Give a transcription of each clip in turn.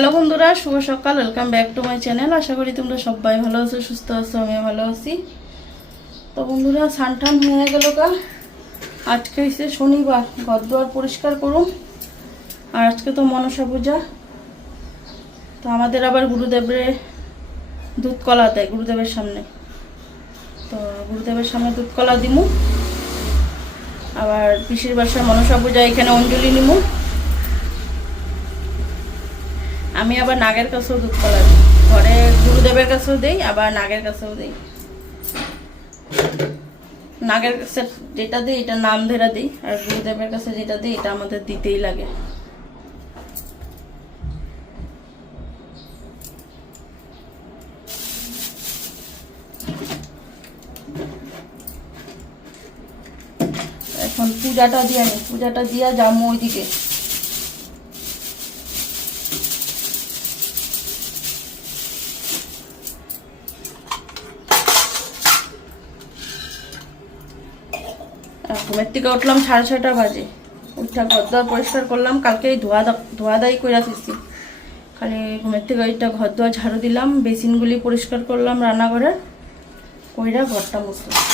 Hello বন্ধুরা, শুভ সকাল। Welcome back to my channel. আশা করি তোমরা সবাই ভালো আছো, সুস্থ আছো, আমিও ভালো আছি। তো বন্ধুরা, সানটান হয়ে গেল কা। আজকে হচ্ছে শনিবার, ঘর দুয়ার পরিষ্কার করুন। আর আজকে তো মনসা পূজা। তো আমাদের আবার গুরুদেবের দুধ কলা দেয় গুরুদেবের সামনে। তো গুরুদেবের সামনে দুধ কলা দিমু। আবার পিসির বাসায় মনসা পূজা, এখানে অঞ্জলি নিমু। আমি আবার নাগের কাছেও দুধ কলা দিই, ঘরে গুরুদেবের কাছেও দিই, আবার নাগের কাছেও দিই। নাগের কাছে যেটা দিই এটা নাম ধরে দিই, আর গুরুদেবের কাছে যেটা দিই এটা আমাদের দিতেই লাগে। এখন পূজাটা দিয়ে নি, পূজাটা দিয়া যাবো ওইদিকে। ঘুমের থেকে উঠলাম 6:30 বাজে। উঠা ঘর দুয়ার পরিষ্কার করলাম, কালকে ধোয়া দায়ী করে দিচ্ছি। খালি ঘুমের থেকে ওইটা ঘর দুয়ার ঝাড়ু দিলাম, বেসিনগুলি পরিষ্কার করলাম রান্নাঘরের, কইরা ঘরটা মুছলাম।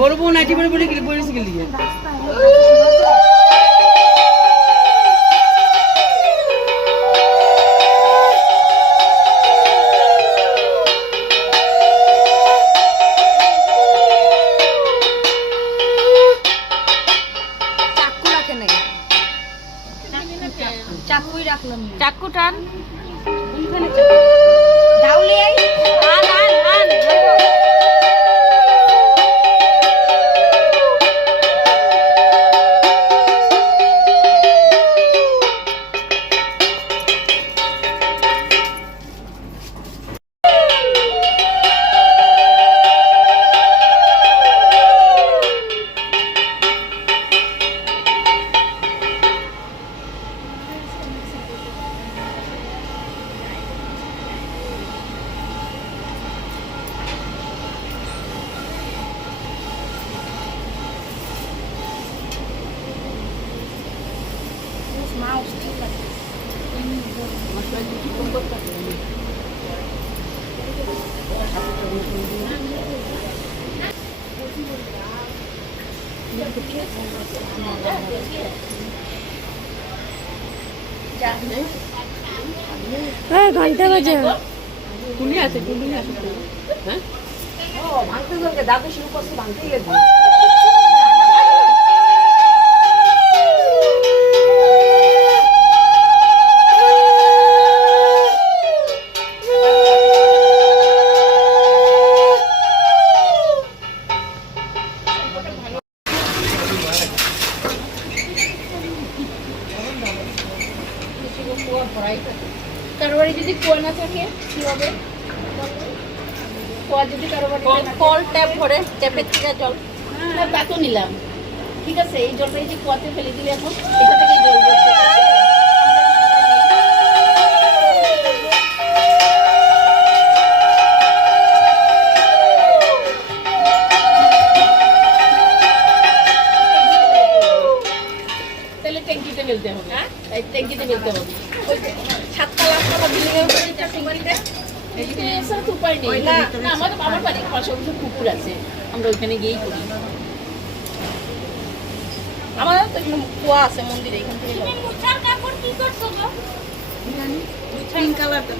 বড় বউ নাইটি পরে পরে পড়েছি গেলি চাকু টান ঘন্টা বাজে কুনি আছে হ্যাঁ ও ভাঙতে গেলে দাদু শুরু করছে ভাঙতে গেলে কারো বাড়ি যদি কুয়া না থাকে কি হবে? কুয়া যদি কারো বাড়ি কল ট্যাপ করে ট্যাপের থেকে জল তা তো নিলাম, ঠিক আছে। এই জলটা এই যে কুয়াতে ফেলে দিলে এখন এটা থেকে জল পড়ছে। তাহলে ট্যাঙ্কিতে ফেলতে হবে, হ্যাঁ ট্যাঙ্কিতে ফেলতে হবে। সাততলা আটতলা বিল্ডিংয়ের উপরে ট্যাঙ্কিতে এছাড়া তো উপায় নেই। না আমাদের আমার বাড়ির পাশে পুকুর আছে, আমরা ওইখানে গিয়েই করি। আমাদের তো এখানে কুয়া আছে মন্দিরে, এখান থেকে কাপড় কি করছো গো? পিঙ্ক কালারটা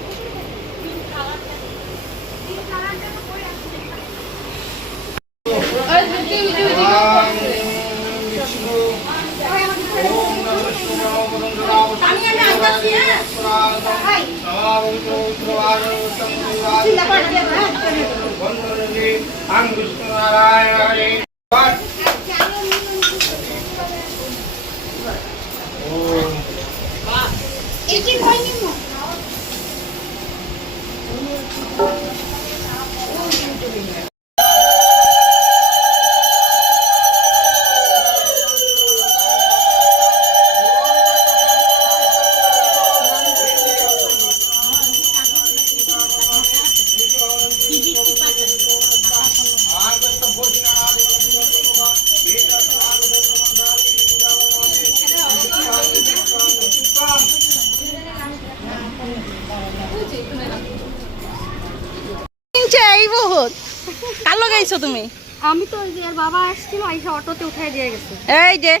কার লগে আইছো তুমি? আমি তো ওই যে এর বাবা আসছিল, আইসা অটোতে উঠাই দিয়ে গেছে। এই যে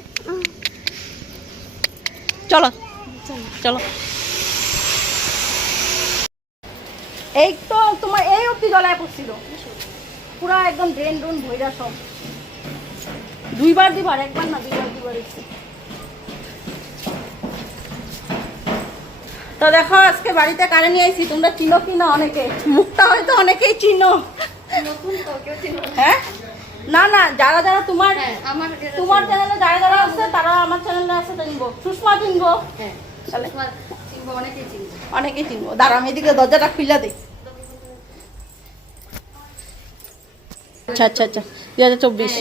চলো চলো, এই তো তোমার এই অব্দি গলায় পড়ছিল পুরা একদম ড্রেন ড্রোন ভইরা সব। দুইবার দিবার, একবার না দুইবার দিবার। তো দেখো আজকে বাড়িতে কারে নিয়ে আইছি, তোমরা চিনো কি না? অনেকে মুখটা হয়তো অনেকেই চিনো। হ্যাঁ না না, যারা যারা তোমার তোমার চ্যানেলে যারা যারা আছে তারা আমার চ্যানেলে আছে চিনবো। সুষমা চিনবো, অনেকেই চিনবো। দাঁড়া আমি এদিকে দরজাটা খুলে দিই। আচ্ছা আচ্ছা আচ্ছা 2024।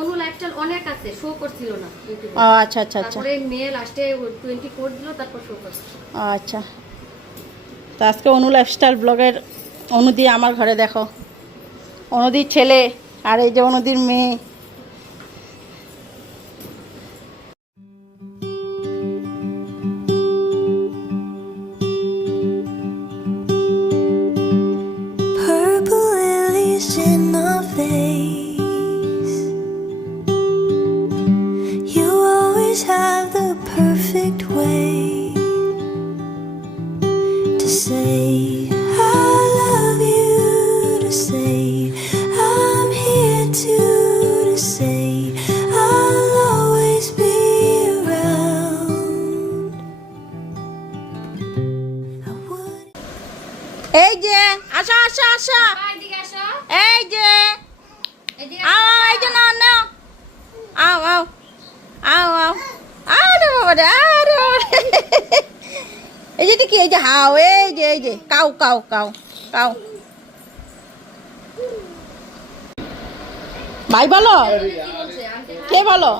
অনু লাইফস্টাইল অনেক আছে, শো করছিল না ইউটিউবে। আচ্ছা আচ্ছা আচ্ছা, তারপরে মে লাস্টে 20 কোড দিল, তারপর শো করছে। আচ্ছা, তো আজকে অনু লাইফস্টাইল ব্লগের অনুদি আমার ঘরে দেখো, অনুদির ছেলে আর এই যে অনুদির মেয়ে। say I love you, to say I'm here to say I'll always be around. I would. এই যে আসো আসো আসো, এই যে আও আও, এই যে নাও নাও, আও আও আও আও, আরে বাবা রে, আরে বাবা রে। এই যে কি, এই যে হাও, এই যে কাউ কাউ কাউ কাউ। ভাই বলো, কে বলো?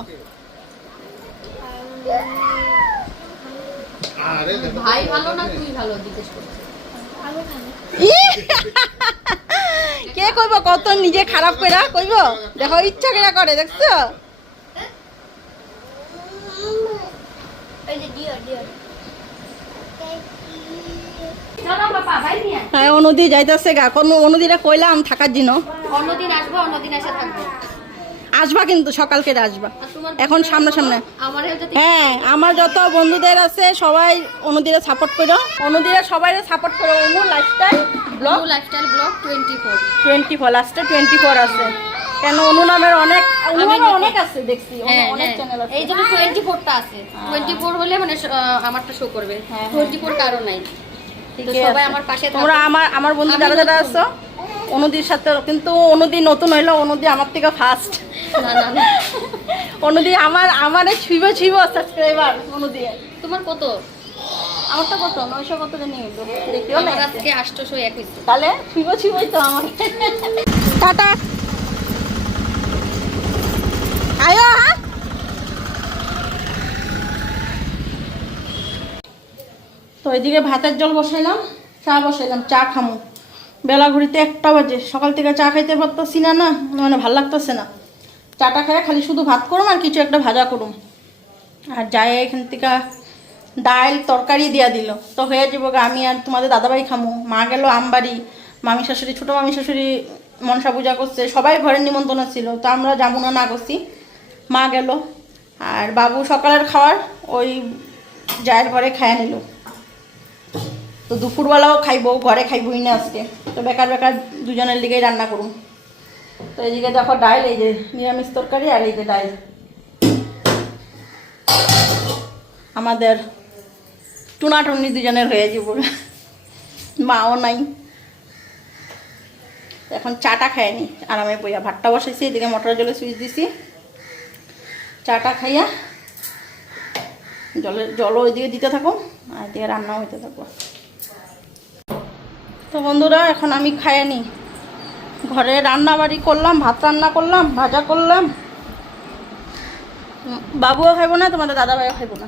ভাই ভালো না তুই ভালো জিজ্ঞেস করছিস? কে কইব, কত নিজে খারাপ কইরা কইব, দেখো ইচ্ছা কইরা করে, দেখছো? হ্যাঁ, অনুদি যাইতেছে গা, কোন অনুদিরা কইলাম থাকার জন্য। অন্যদিন আসবো, অন্যদিন এসে থাকবো। আসবা কিন্তু সকালকে আসবা, আর তোমার এখন সামনে। আমারও যদি হ্যাঁ, আমার যত বন্ধুদের আছে সবাই অনুদিরা সাপোর্ট করো, অনুদিরা সবাই সাপোর্ট করো। অনু লাইফস্টাইল ব্লগ, লাইফস্টাইল ব্লগ 24 24 লাস্টে 24 আছে। কেন অনু নামের অনেক, অনু নামের অনেক আছে দেখছি, অনেক চ্যানেল আছে। এই জন্য 24টা আছে। 24 হলে মানে আমারটা শো করবে। 24 কারণ নাই। তো সবাই আমার পাশে থাকো। তোমরা আমার বন্ধু যারা যারা আছো অনুদির সাথে, কিন্তু অনুদি নতুন হইলো, অনুদি আমার থেকে ফার্স্ট। না অনুদি আমারে ছুইব সাবস্ক্রাইবার অনুদি। তোমার কত? আমারটা কত 900 কত জানি হইলো, দেখিও না আমার আজকে 801 হইছে। তাহলে ছুইবই তো আমার। টাটা, আয়ো। হ্যাঁ, তো এদিকে ভাতের জল বসাইলাম, চা বসাইলাম, চা খামু। বেলা ঘুরিতে 1টা বাজে, সকাল থেকে চা খাইতে পারতেছি না, মানে ভাল লাগতেছে না। চাটা খাই খালি শুধু ভাত করুম আর কিছু একটা ভাজা করুম, আর যাই এখান থেকে ডাল তরকারি দিয়া দিল তো হয়ে যাবো। আমি আর তোমাদের দাদাভাই খামু। মা গেল আমবাড়ি, মামি শাশুড়ি, ছোটো মামি শাশুড়ি মনসা পূজা করছে, সবাই ঘরের নিমন্ত্রণ ছিল, তো আমরা যাবো না করছি। মা গেল, আর বাবু সকালের খাওয়ার ওই জায়ের ঘরে খাইয়া নিল। তো দুপুরবেলাও খাইবো, ঘরে খাইবই না আজকে, তো বেকার দুজনের দিকেই রান্না করুন। তো এইদিকে দেখো ডাল, এই যে নিরামিষ তরকারি, আর এই যে ডাল আমাদের টুনাটুনি দুজনের হয়ে যাব, মাও নাই। এখন চাটা খাইনি, আরামে বইয়া ভাতটা বসাইছি, এদিকে মটর জলে সুইচ দিছি। চাটা খাইয়া জল ওইদিকে দিতে থাকো, আর এদিকে রান্নাও হইতে থাকো। তো বন্ধুরা, এখন আমি খাইনি, ঘরে রান্না বাড়ি করলাম, ভাত রান্না করলাম, ভাজা করলাম। বাবুও খাইব না, তোমাদের দাদাভাইও খাইব না,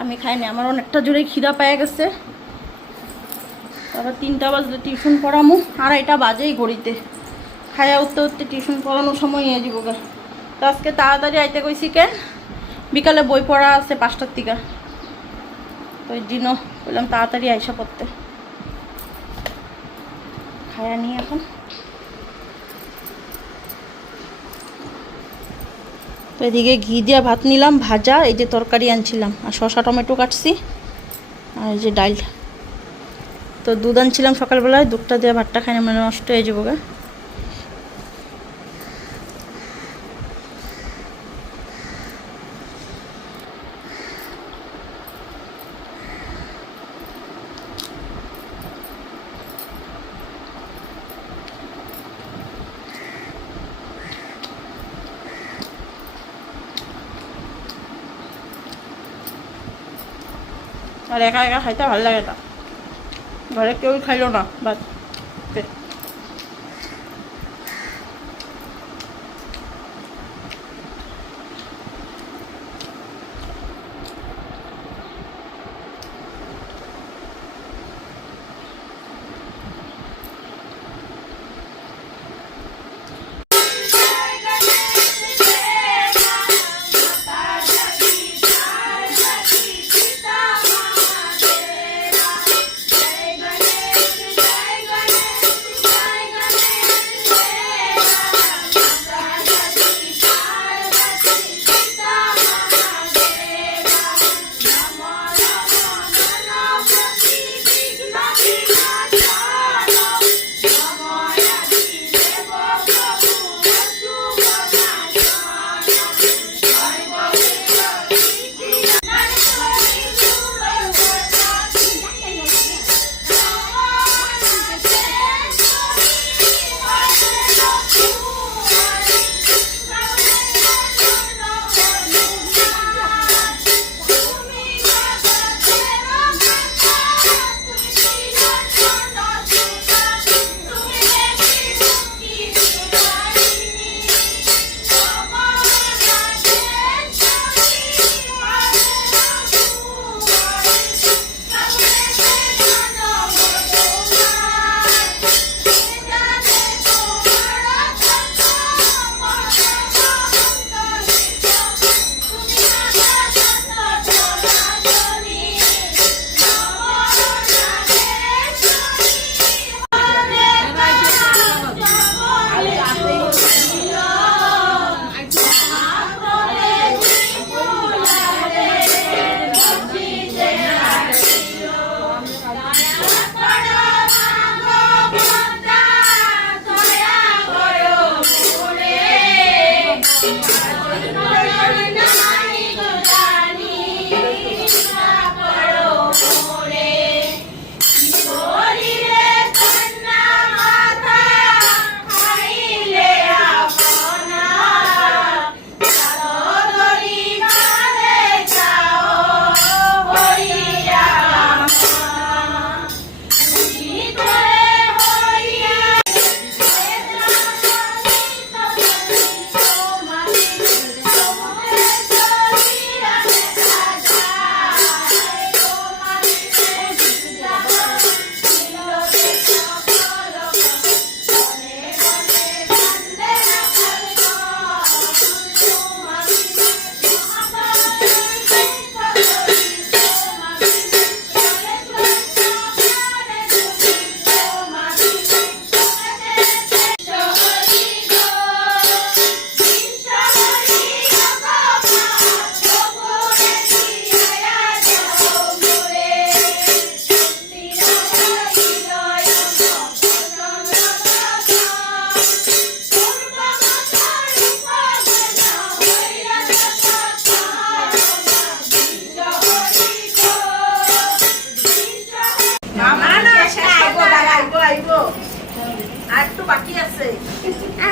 আমি খাইনি। আমার অনেকটা জোরে খিদা পেয়ে গেছে। তারপর 3টা বাজলে টিউশন পড়ামু, 2:30 বাজেই ঘড়িতে। খাইয়া উঠতে টিউশন পড়ানোর সময় নিয়ে যাবো গা। তো আজকে তাড়াতাড়ি আইতে কইছি, কেন বিকালে বই পড়া আছে 5টার থেকে, তো ওই জন্য বললাম তাড়াতাড়ি আইসা পড়তে। খাইয়া নিই এখন। তো এদিকে ঘি দিয়া ভাত নিলাম, ভাজা, এই যে তরকারি আনছিলাম, আর শসা টমেটো কাটছি, আর এই যে ডাল। তো দুধ আনছিলাম সকালবেলায়, দুধটা দিয়ে ভাতটা খাই না, মানে নষ্ট হয়ে যাবো গা। আর একা একা খাইতে ভালো লাগে না, ঘরে কেউ খাইলো না বাস।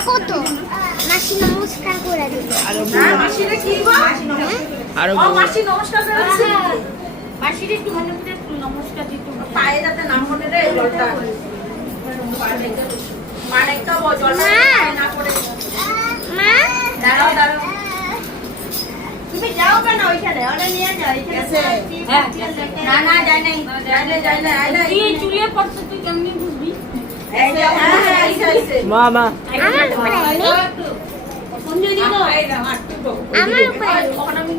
কত মাসি নমস্কার করে দিল মাসিরে কি গো আরো ও মাসি নমস্কার করে দিছি মাসির একটু মনে করে নমস্কার দিতে পায়ে যাতে নাম মনে রে জলটা মানে একটা জলটা না পড়ে মা দাঁড়াও দাঁড়াও তুমি যাও কেন ওইখানে ওটা নিয়ে যাও এসে না না যাই নাই যাই নাই আইলে তুই চুলে পড়ছে তুই কেমনি বুঝবি এই যে হ্যাঁ আইছে মামা আমার উপরে আনি ফোন দিয়ে দিও আমার উপরে আনি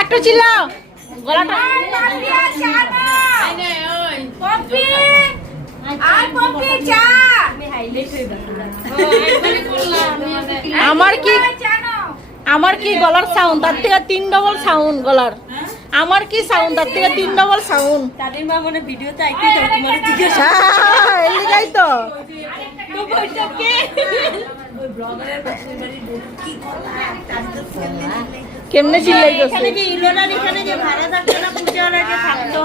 একটু চিল্লাও গলাটা আমার কি গলার সাউন্ড তার থেকে 3 ডবল সাউন্ড গলার আমার কি সাউন্ড তার থেকে 3 ডবল সাউন্ড তাদের মা মনে ভিডিওতে আইতে তো তোমার জিজ্ঞাসা এলিগাই তো তো বইটা কে কেমনে চিল্লাইতেছে এখানে যে ইলোনার এখানে যে ভাড়া থাকতো না পূজাওয়ালা যে থাকতো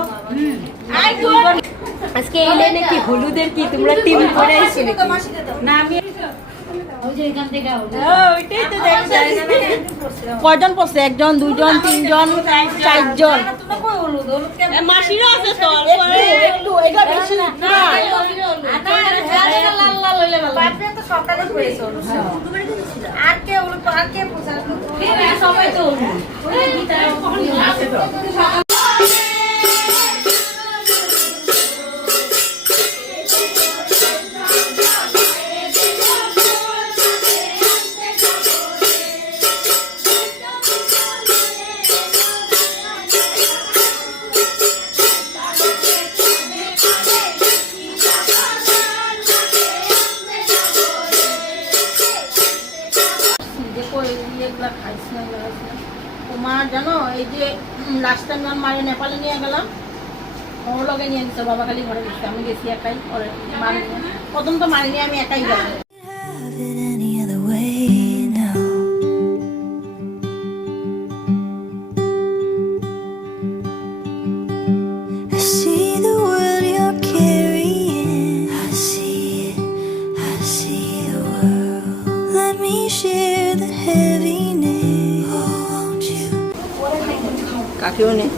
আজকে এই লাইনে কি হলুদের কি তোমরা টিম করে আইছো না আমি ওই যে এখান থেকে ওইটাই তো দেখা যায় না কয়জন পড়ছে একজন দুইজন তিনজন চারজন মাসিরও আছে তো একটু এটা বেশি না লাল লাল হইলে ভালো বাপরে তো সকালে পড়েছে আর কে পূজা সবাই তো তোমার জানো এই যে লাস্ট টাইম যখন মারে নেপালে নিয়ে গেলাম ওর লগে নিয়ে গেছে বাবা খালি ঘরে গেছে আমি গেছি একাই পরে মারি প্রথম তো মারিনি আমি একাই গেলাম Have it any other way now. I see the world you're carrying. I see it, I see the world. Let me share the heaviness. Oh, won't you? কাকেও নেই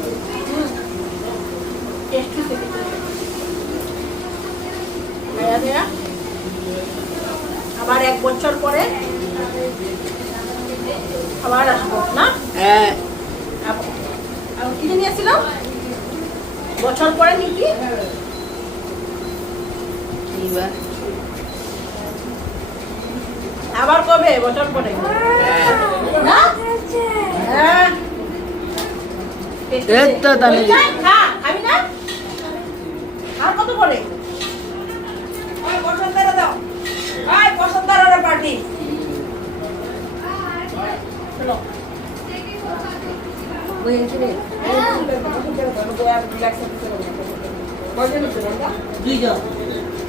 আবার 1 বছর পরে আবার আসবো না হ্যাঁ আর কি নিয়ে আসছিলাম বছর পরে নাকি আবার কবে বছর পরে না হ্যাঁ এত তাহলে আমি না আর কত পরে ওই বসন্তারা দাও ওই বসন্তারা পার্টি চলো ওই এখানে রিল্যাক্স করতে হবে দুইজন